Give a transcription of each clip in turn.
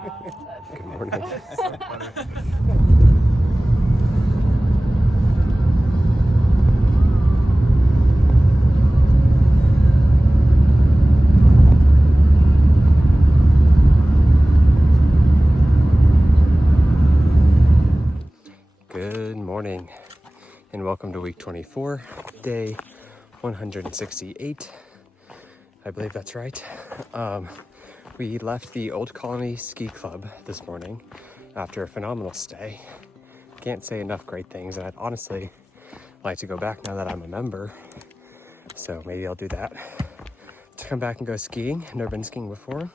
Good morning. Good morning, and welcome to week 24, day 168. I believe that's right. We left the Old Colony Ski Club this morning after a phenomenal stay. Can't say enough great things, and I'd honestly like to go back now that I'm a member. So maybe I'll do that to come back and go skiing. Never been skiing before.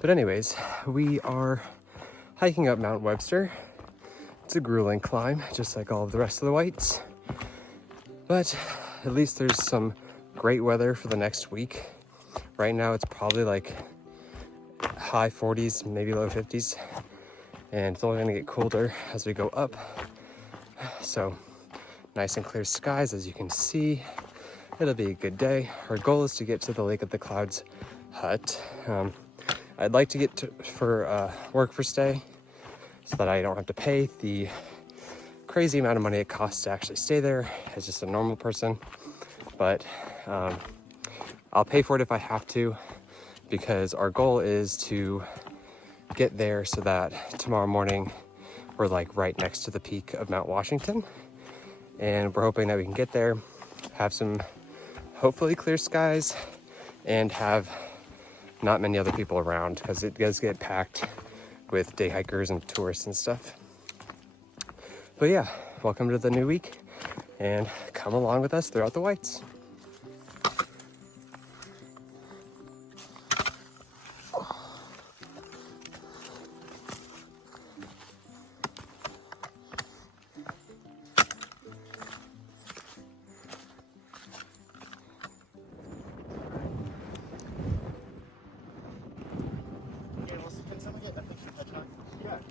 But anyways, we are hiking up Mount Webster. It's a grueling climb, just like all of the rest of the whites. But at least there's some great weather for the next week. Right now it's probably like high 40s, maybe low 50s. And it's only gonna get colder as we go up. So nice and clear skies, as you can see. It'll be a good day. Our goal is to get to the Lake of the Clouds hut. I'd like to get for work for stay so that I don't have to pay the crazy amount of money it costs to actually stay there as just a normal person. But I'll pay for it if I have to, because our goal is to get there so that tomorrow morning we're like right next to the peak of Mount Washington. And we're hoping that we can get there, have some hopefully clear skies, and have not many other people around, because it does get packed with day hikers and tourists and stuff. But yeah, welcome to the new week, and come along with us throughout the whites.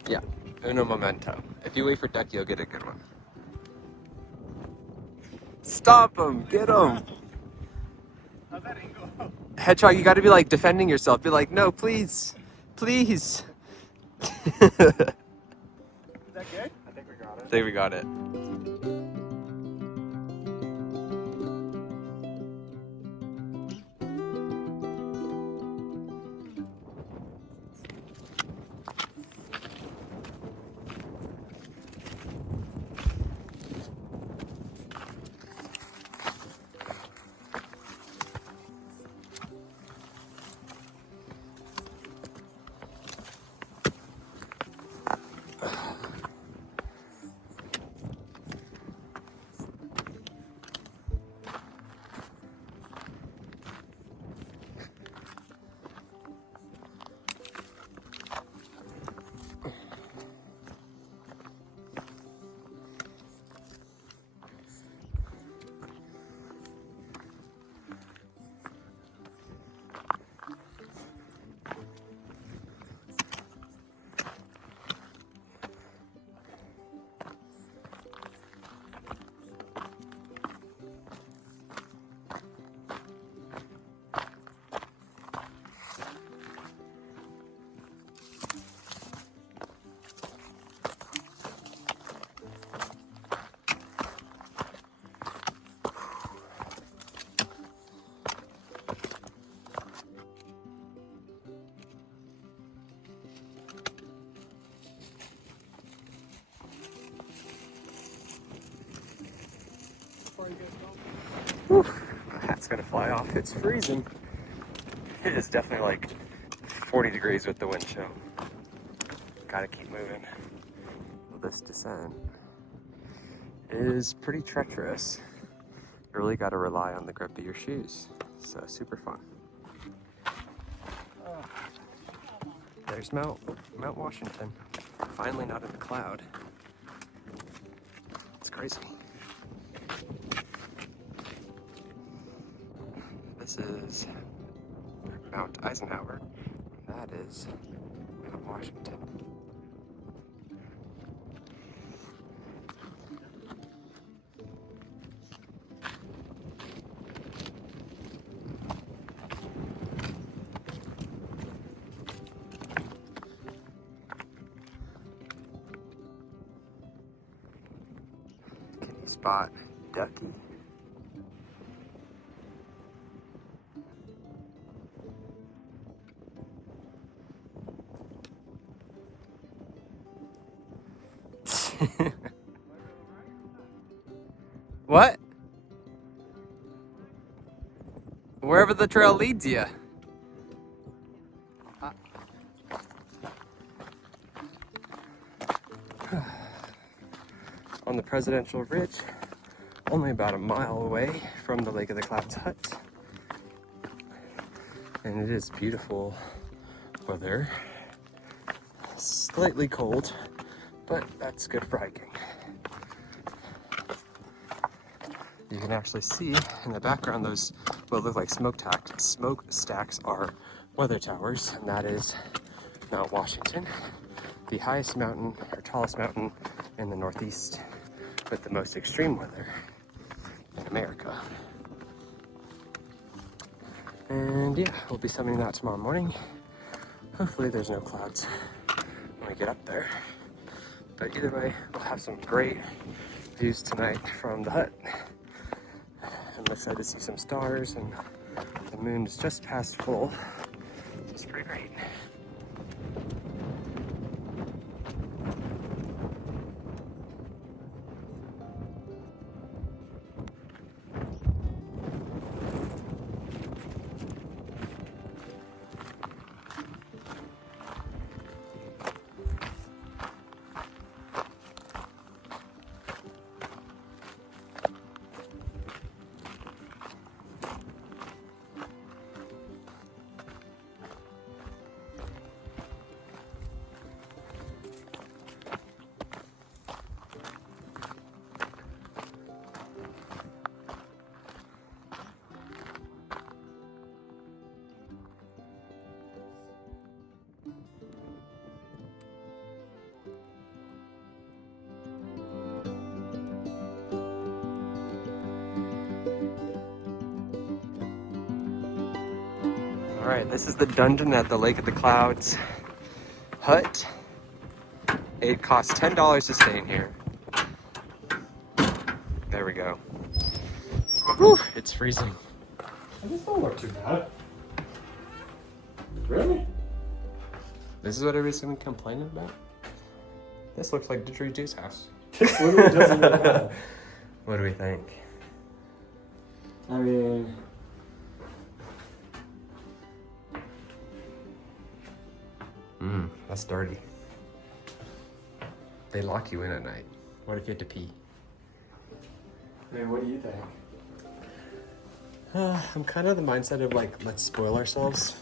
Yeah, uno momento. If you wait for Duck, you'll get a good one. Stop him! Get him! How's that angle? Hedgehog, you gotta be like defending yourself. Be like, no, please. Please. Is that good? I think we got it. I think we got it. Whew, my hat's gonna fly off. It's freezing. It is definitely like 40 degrees with the wind chill. Gotta keep moving. Well, this descent is pretty treacherous. You really gotta rely on the grip of your shoes. So super fun. There's Mount Washington. Finally not in the cloud. It's crazy. This is Mount Eisenhower, and that is Mount Washington. spot, ducky. What? Wherever the trail leads you. On the Presidential Ridge, only about a mile away from the Lake of the Clouds hut. And it is beautiful weather. Slightly cold, but that's good for hiking. You can actually see in the background those what look like smokestacks are weather towers, and that is Mount Washington, the highest mountain or tallest mountain in the Northeast with the most extreme weather in America. And yeah, we'll be summiting that tomorrow morning. Hopefully there's no clouds when we get up there. But either way, we'll have some great views tonight from the hut. I'm excited to see some stars, and the moon is just past full. It's pretty great. All right, this is the dungeon at the Lake of the Clouds hut. It costs $10 to stay in here. There we go. Whew, it's freezing. This don't look too bad. Really? This is what everybody's gonna be complaining about? This looks like Didgerido's house. This literally doesn't look bad. What do we think? I mean, That's dirty. They lock you in at night. What if you had to pee? what do you think? I'm kind of the mindset of like, let's spoil ourselves.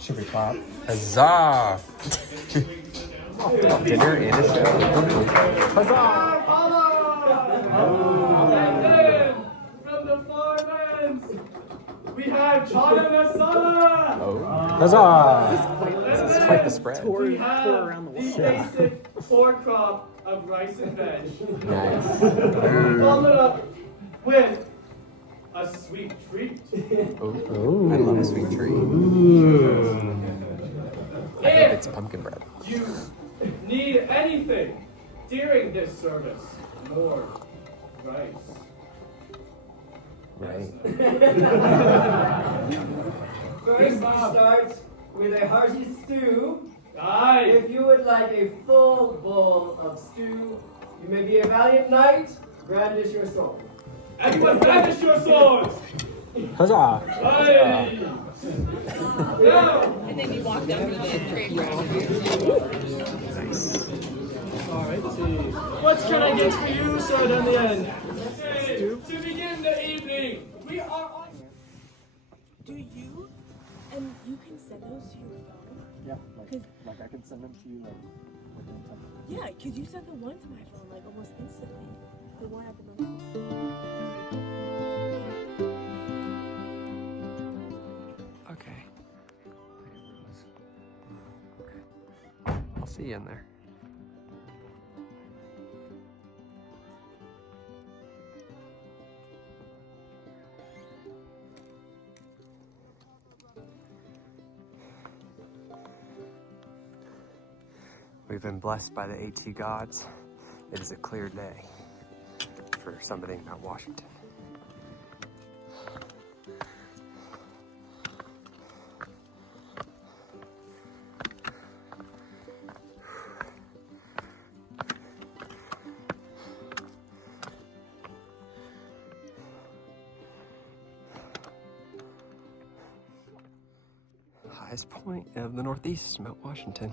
Should we clap? Huzzah! Dinner and a show. Huzzah! From the far lands, we have chana masala. Oh. Huzzah! This is quite the spread. We have the basic pork crop of rice and veg. Nice. Followed up with a sweet treat. Oh. I love a sweet treat. I hope it's pumpkin bread. You need anything during this service, more rice. Right. First, we start with a hearty stew. Aye. If you would like a full bowl of stew, you may be a valiant knight, brandish your sword. Everyone brandish your swords. Huzzah! Aye. Now. And then you walk down to the trade ground. Nice. Alright, see. What can I get for you, sir, down the end? To begin the evening, we are on. Do you? And you can send those to your phone? Yeah, like I can send them to you like within 10 minutes. Yeah, because you sent the one to my phone like almost instantly. The one at the moment. Okay. I'll see you in there. We've been blessed by the AT gods. It is a clear day for summiting Mount Washington. Highest point of the Northeast, Mount Washington.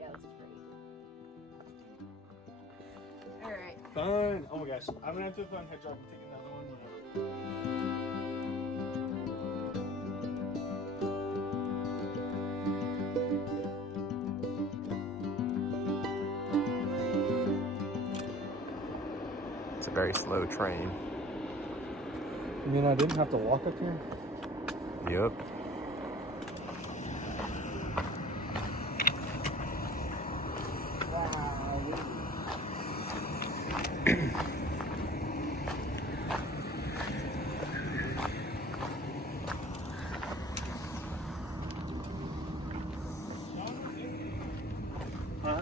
Yeah, that's great. Alright. Fun. Oh my gosh. I'm gonna have to fun head job and take another one. It's a very slow train. You mean I didn't have to walk up here? Yep. Huh?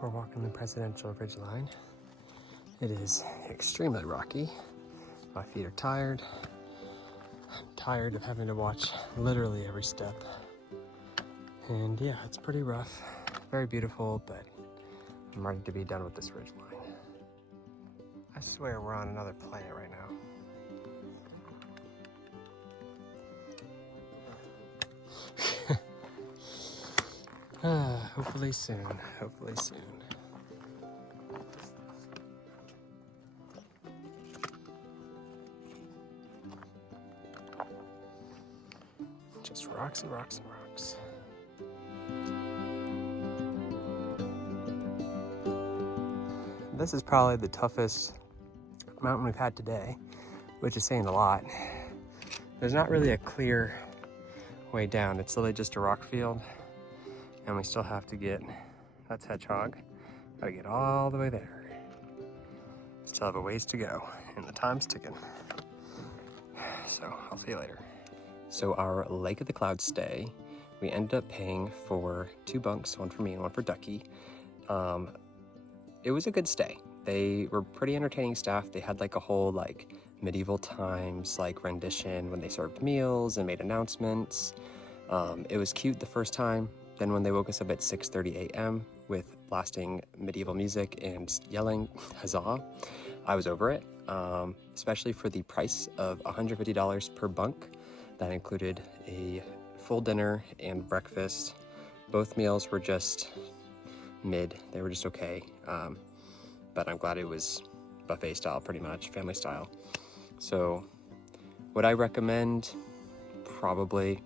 We're walking the presidential ridgeline. It is extremely rocky. My feet are tired. I'm tired of having to watch literally every step. And yeah, it's pretty rough. Very beautiful, but I'm ready to be done with this ridgeline. I swear we're on another planet right now. Hopefully soon, hopefully soon. Just rocks and rocks and rocks. This is probably the toughest mountain we've had today, which is saying a lot. There's not really a clear way down. It's literally just a rock field. And we still have to get, that's Hedgehog, gotta get all the way there. Still have a ways to go, and the time's ticking. So, I'll see you later. So our Lake of the Clouds stay, we ended up paying for 2 bunks, one for me and one for Ducky. It was a good stay. They were pretty entertaining staff. They had like a whole like medieval times like rendition when they served meals and made announcements. It was cute the first time. Then when they woke us up at 6:30 a.m. with blasting medieval music and yelling huzzah, I was over it, especially for the price of $150 per bunk. That included a full dinner and breakfast. Both meals were just mid, they were just okay. But I'm glad it was buffet style pretty much, family style. So would I recommend? Probably.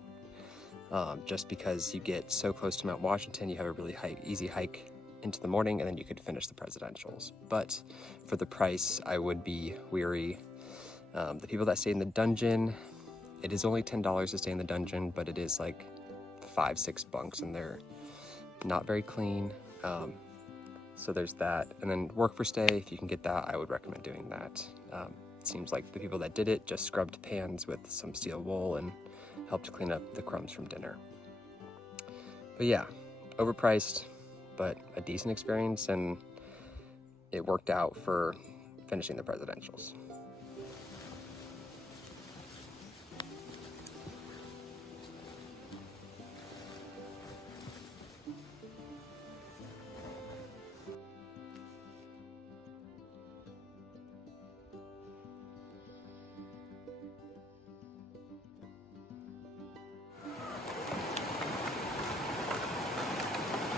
Just because you get so close to Mount Washington, you have a really easy hike into the morning, and then you could finish the presidentials. But for the price, I would be weary. The people that stay in the dungeon, it is only $10 to stay in the dungeon, but it is like 5-6 bunks, and they're not very clean. So there's that. And then work for stay, if you can get that, I would recommend doing that. It seems like the people that did it just scrubbed pans with some steel wool and helped clean up the crumbs from dinner. But yeah, overpriced, but a decent experience, and it worked out for finishing the presidentials.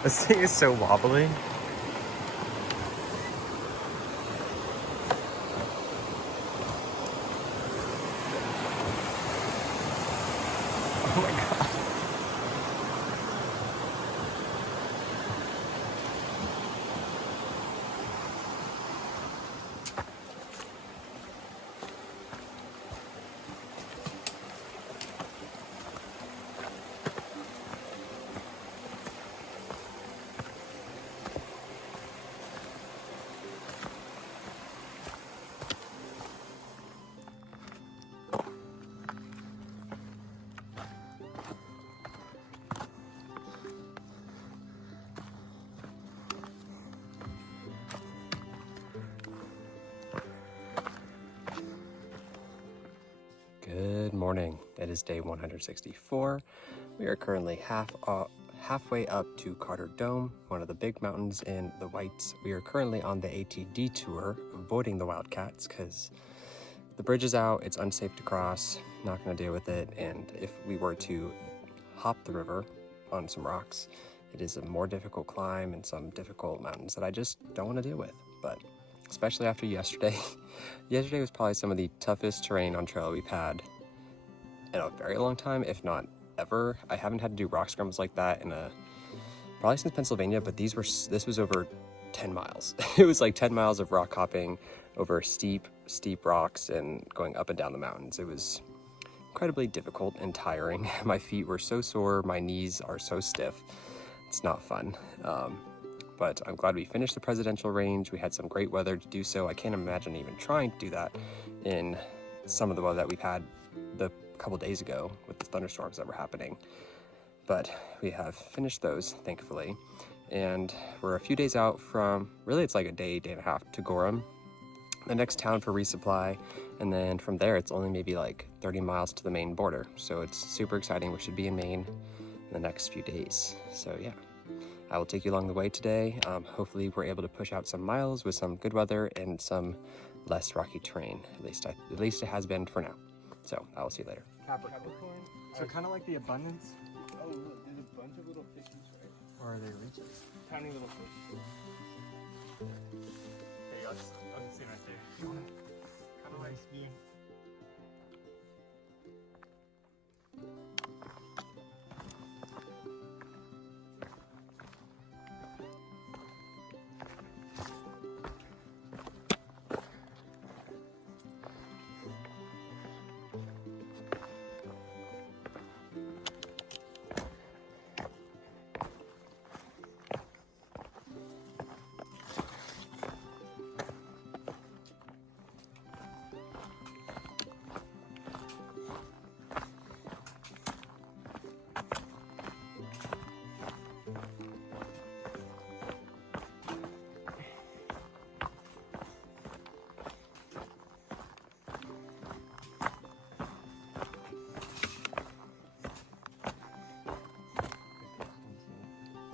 This thing is so wobbly. Oh my god. morning. It is day 164. We are currently halfway up to Carter Dome, one of the big mountains in the Whites. We are currently on the ATD tour, avoiding the Wildcats, because the bridge is out, it's unsafe to cross, not going to deal with it, and if we were to hop the river on some rocks, it is a more difficult climb and some difficult mountains that I just don't want to deal with. But especially after yesterday. Yesterday was probably some of the toughest terrain on trail we've had in a very long time, if not ever. I haven't had to do rock scrums like that in probably since Pennsylvania, but this was over 10 miles. It was like 10 miles of rock hopping over steep rocks and going up and down the mountains. It was incredibly difficult and tiring. My feet were so sore, my knees are so stiff. It's not fun. But I'm glad we finished the presidential range. We had some great weather to do so. I can't imagine even trying to do that in some of the weather that we've had the couple days ago with the thunderstorms that were happening. But we have finished those, thankfully. And we're a few days out from, really it's like a day and a half to Gorham, the next town for resupply. And then from there, it's only maybe like 30 miles to the Maine border. So it's super exciting. We should be in Maine in the next few days. So yeah. I will take you along the way today. Hopefully we're able to push out some miles with some good weather and some less rocky terrain. At least it has been for now. So I will see you later. Capricorn. So kind of like the abundance. Oh, look, there's a bunch of little fishies, right? Or are they reaches? Tiny little fish. There you go. I'll see right there. Kind of like skiing.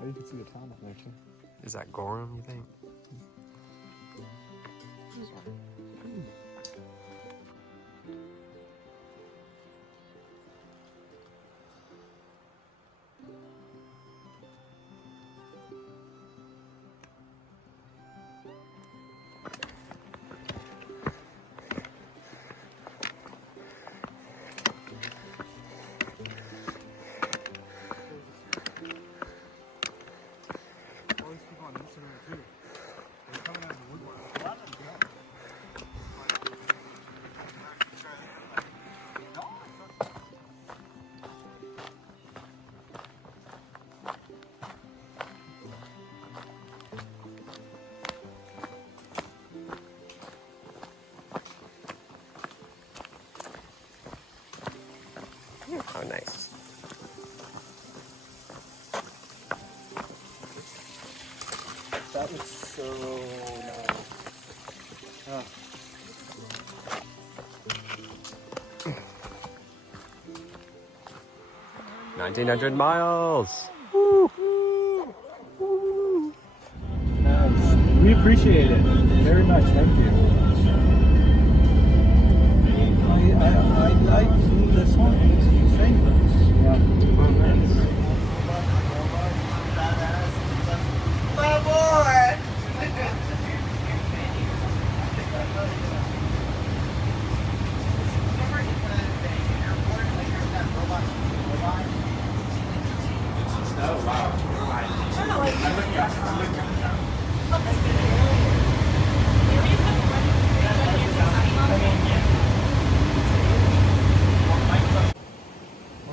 Oh, you can see the town up there too. Is that Gorham, you think? Oh, nice. That looks so nice. Oh. 1,900 miles. Nice. We appreciate it very much. Thank you. I like the song you sing. Yeah. Oh, nice.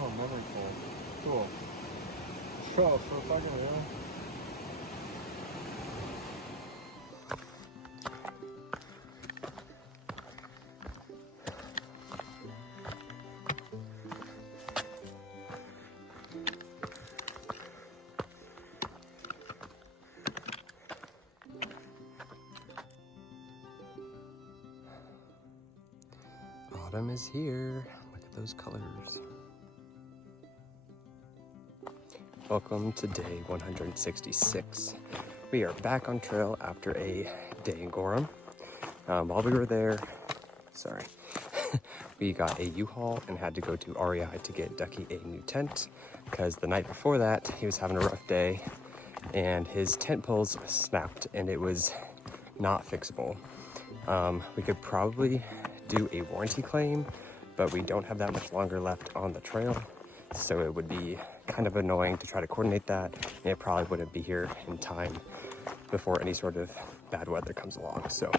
Oh, memory card. Cool. So fucking real. Autumn is here. Look at those colors. Welcome to day 166. We are back on trail after a day in Gorham. While we were there, we got a U-Haul and had to go to REI to get Ducky a new tent because the night before that he was having a rough day and his tent poles snapped and it was not fixable. We could probably do a warranty claim, but we don't have that much longer left on the trail, so it would be kind of annoying to try to coordinate that, and it probably wouldn't be here in time before any sort of bad weather comes along. So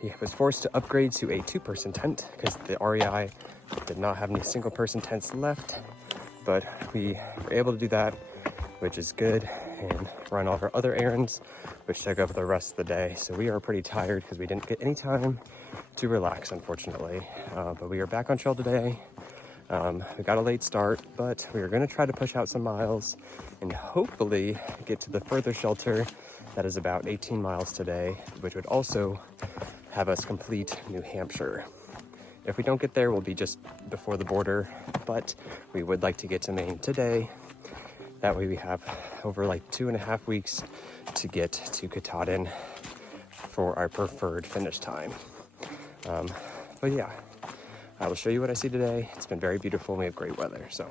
he was forced to upgrade to a 2-person tent because the REI did not have any single-person tents left, but we were able to do that, which is good, and run all of our other errands, which took up the rest of the day. So we are pretty tired because we didn't get any time to relax, unfortunately. But we are back on trail today. We got a late start, but we are going to try to push out some miles and hopefully get to the further shelter that is about 18 miles today, which would also have us complete New Hampshire. If we don't get there, we'll be just before the border, but we would like to get to Maine today. That way we have over like 2.5 weeks to get to Katahdin for our preferred finish time. But yeah, I will show you what I see today. It's been very beautiful and we have great weather, so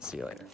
see you later.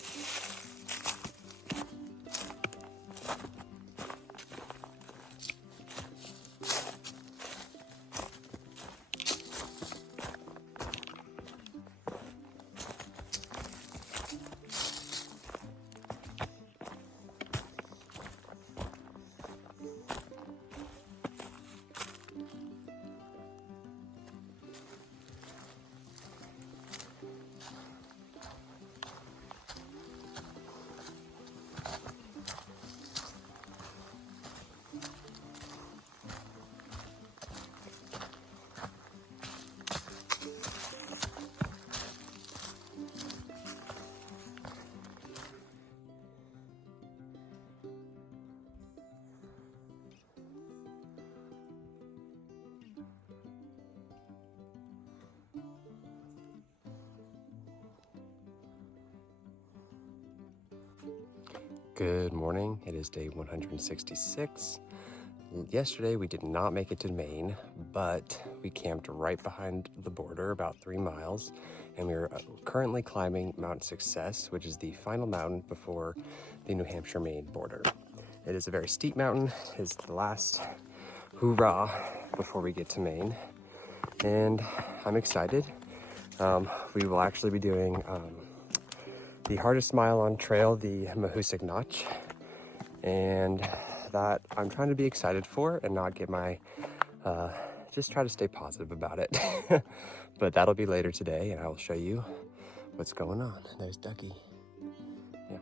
Good morning, it is day 166. Yesterday we did not make it to Maine, but we camped right behind the border about 3 miles, and we are currently climbing Mount Success, which is the final mountain before the New Hampshire-Maine border. It is a very steep mountain. It's the last hoorah before we get to Maine, and I'm excited. We will actually be doing the hardest mile on trail, the Mahoosic Notch, and that I'm trying to be excited for and not get my, just try to stay positive about it. But that'll be later today and I will show you what's going on. There's Ducky. Yeah.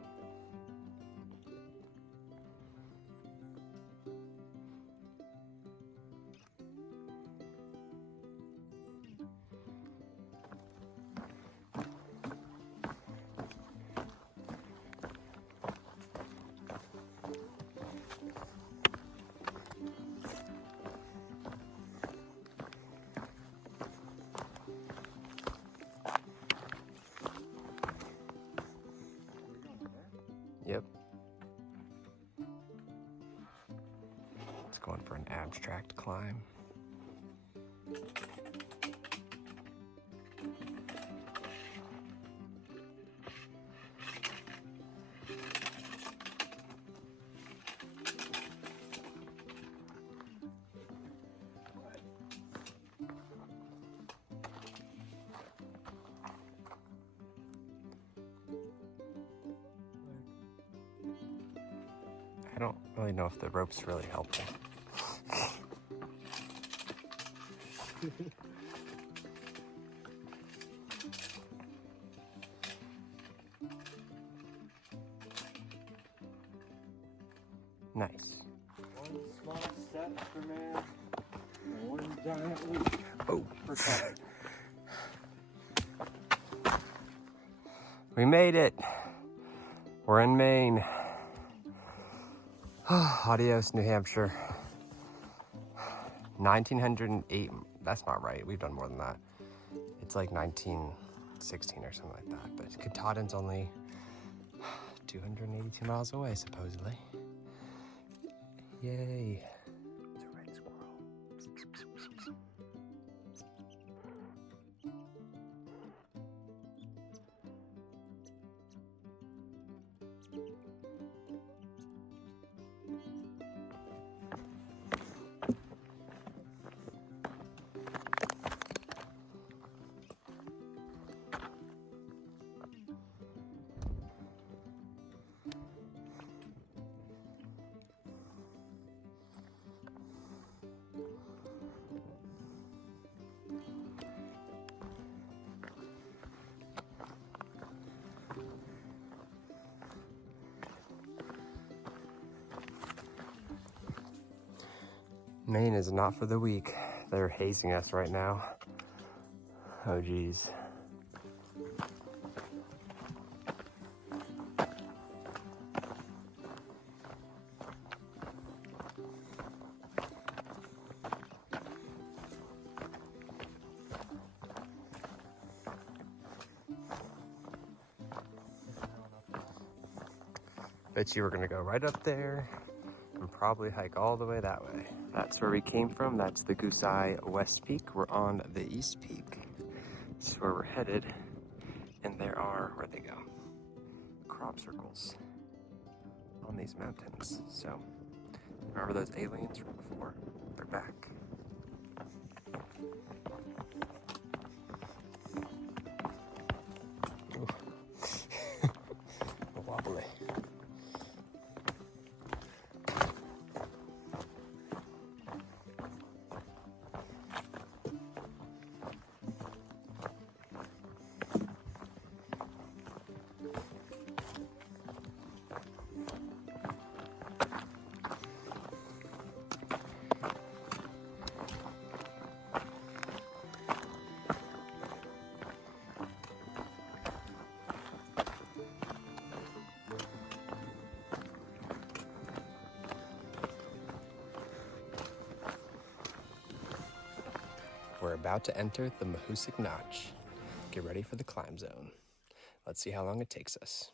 Yep. It's going for an abstract climb. I don't really know if the rope's really helpful. Nice. One small step for man, and one giant leap Oh. for Kevin. We made it. We're in Maine. Adios, New Hampshire. 1908. That's not right. We've done more than that. It's like 19. 16 or something like that. But Katahdin's only 282 miles away, supposedly. Yay. It's a red squirrel. Maine is not for the weak. They're hazing us right now. Oh geez. Bet you were gonna go right up there and probably hike all the way that way. That's where we came from. That's the Goose Eye West Peak. We're on the East Peak. This is where we're headed. And there are, where'd they go? Crop circles on these mountains. So, remember those aliens from before? They're back. Wobbly. We're about to enter the Mahoosic Notch. Get ready for the climb zone. Let's see how long it takes us.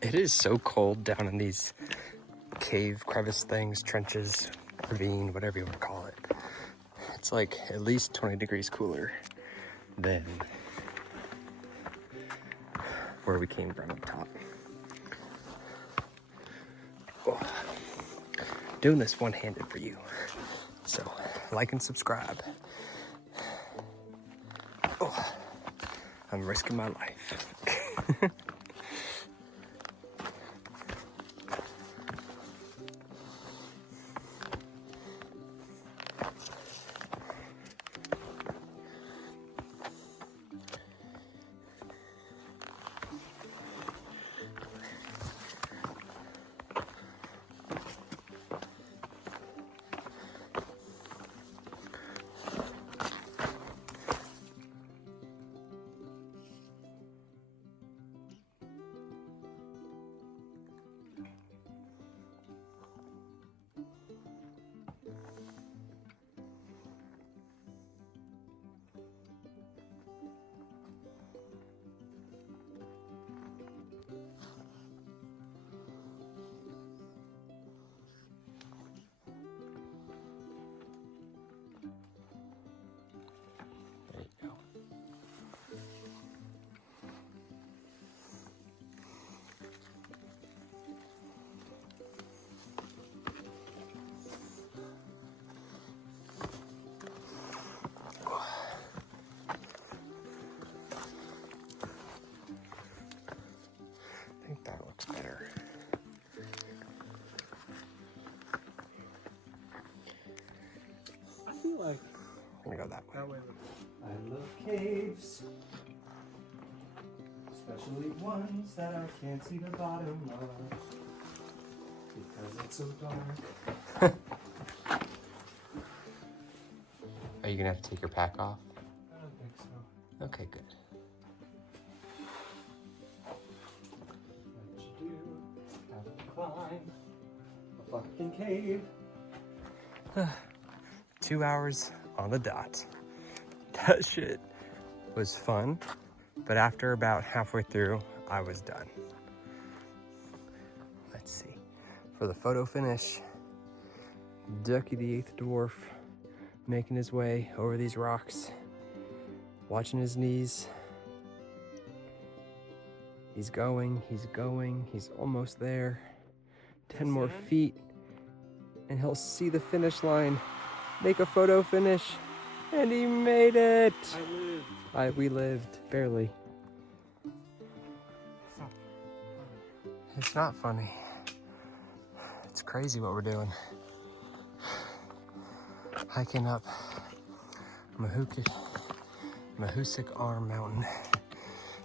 It is so cold down in these cave crevice things, trenches, ravine, whatever you want to call it. It's like at least 20 degrees cooler than where we came from up top. Oh, doing this one-handed for you. So like and subscribe. Oh, I'm risking my life. that way. That way. I love caves, especially ones that I can't see the bottom of because it's so dark. Are you gonna have to take your pack off? I don't think so. Okay, good. What you do? Have to climb a fucking cave. 2 hours on the dot. That shit was fun, but after about halfway through, I was done. Let's see. For the photo finish, Ducky the Eighth Dwarf making his way over these rocks, watching his knees. He's going, he's almost there. 10 more feet, and he'll see the finish line. Make a photo finish, and he made it. I lived. We lived, barely. It's not funny. It's crazy what we're doing. Hiking up Mahoosic Arm Mountain,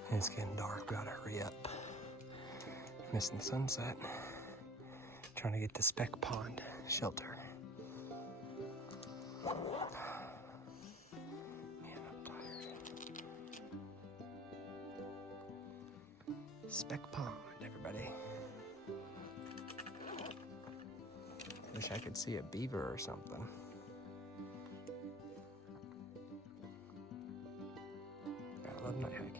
and it's getting dark. We gotta hurry up. Missing the sunset. Trying to get to Speck Pond shelter. Man, I'm tired. Speck Pond, everybody. Wish I could see a beaver or something. I love night hiking.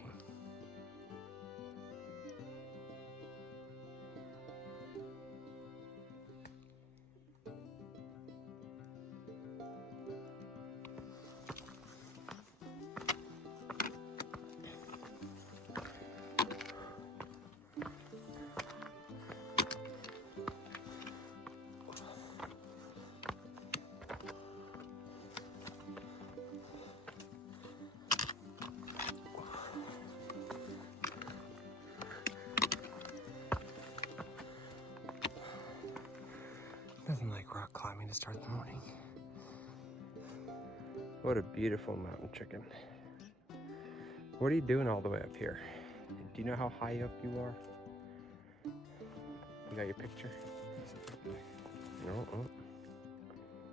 Nothing like rock climbing to start the morning. What a beautiful mountain chicken. What are you doing all the way up here? Do you know how high up you are? You got your picture? No. Oh.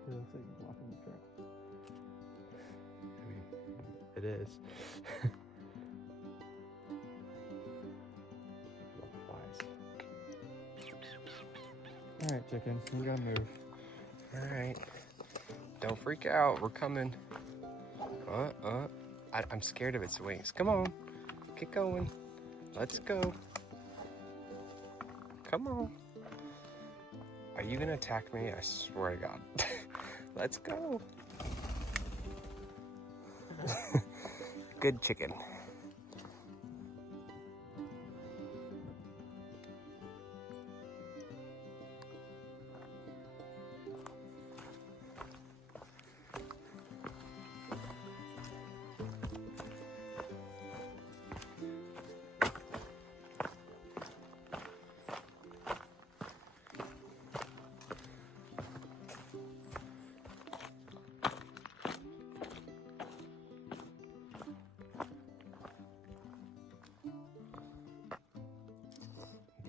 It looks like you're walking the trail. I mean, it is. Flies. All right, chicken, we gotta move. All right. Don't freak out. We're coming. I'm scared of its wings. Come on. Get going. Let's go. Come on. Are you gonna attack me? I swear to God. Let's go. Good chicken.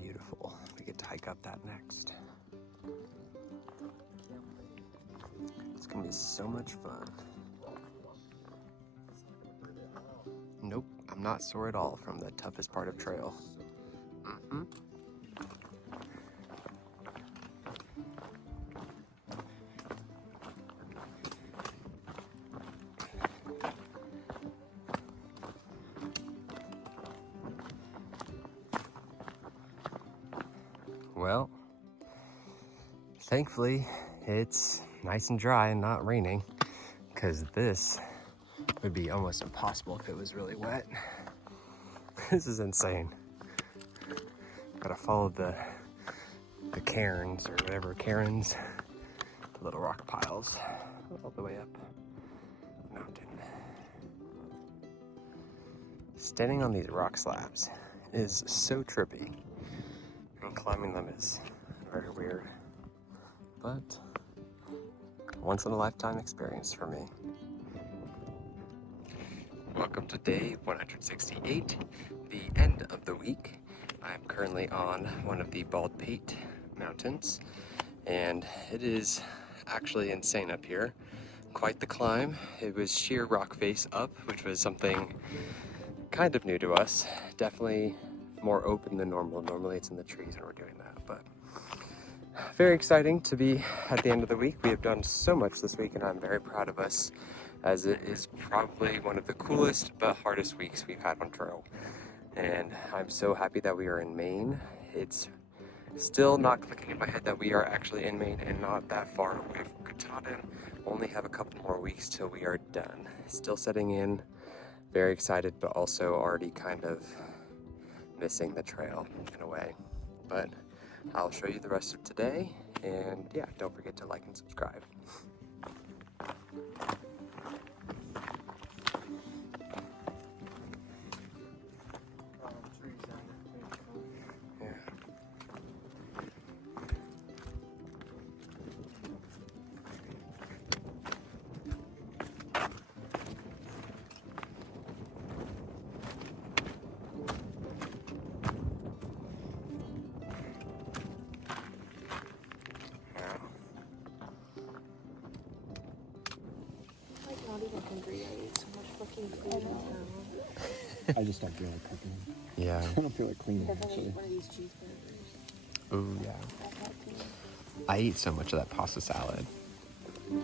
Beautiful. We get to hike up that next. It's gonna be so much fun. Nope, I'm not sore at all from the toughest part of trail. Well, thankfully it's nice and dry and not raining, because this would be almost impossible if it was really wet. This is insane. Gotta follow the cairns or whatever, cairns, the little rock piles all the way up the mountain. Standing on these rock slabs is so trippy. And climbing them is very weird, but once in a lifetime experience for me. welcome to day 168, the end of the week. I'm currently on one of the Balpates mountains, and it is actually insane up here. Quite the climb. It was sheer rock face up, which was something kind of new to us. Definitely more open than normal. Normally it's in the trees when we're doing that, but very exciting to be at the end of the week. We have done so much this week, and I'm very proud of us, as it is probably one of the coolest but hardest weeks we've had on trail. And I'm so happy that we are in Maine. It's still not clicking in my head that we are actually in Maine and not that far away from Katahdin. Only have a couple more weeks till we are done. Still setting in, very excited, but also already kind of missing the trail in a way. But I'll show you the rest of today, and yeah, don't forget to like and subscribe. Like not even hungry. I ate so much fucking food in town. I just don't feel like cooking. Yeah. I don't feel like cleaning, Definitely actually. eat one of these cheeseburgers. Oh yeah. That's how I eat so much of that pasta salad. I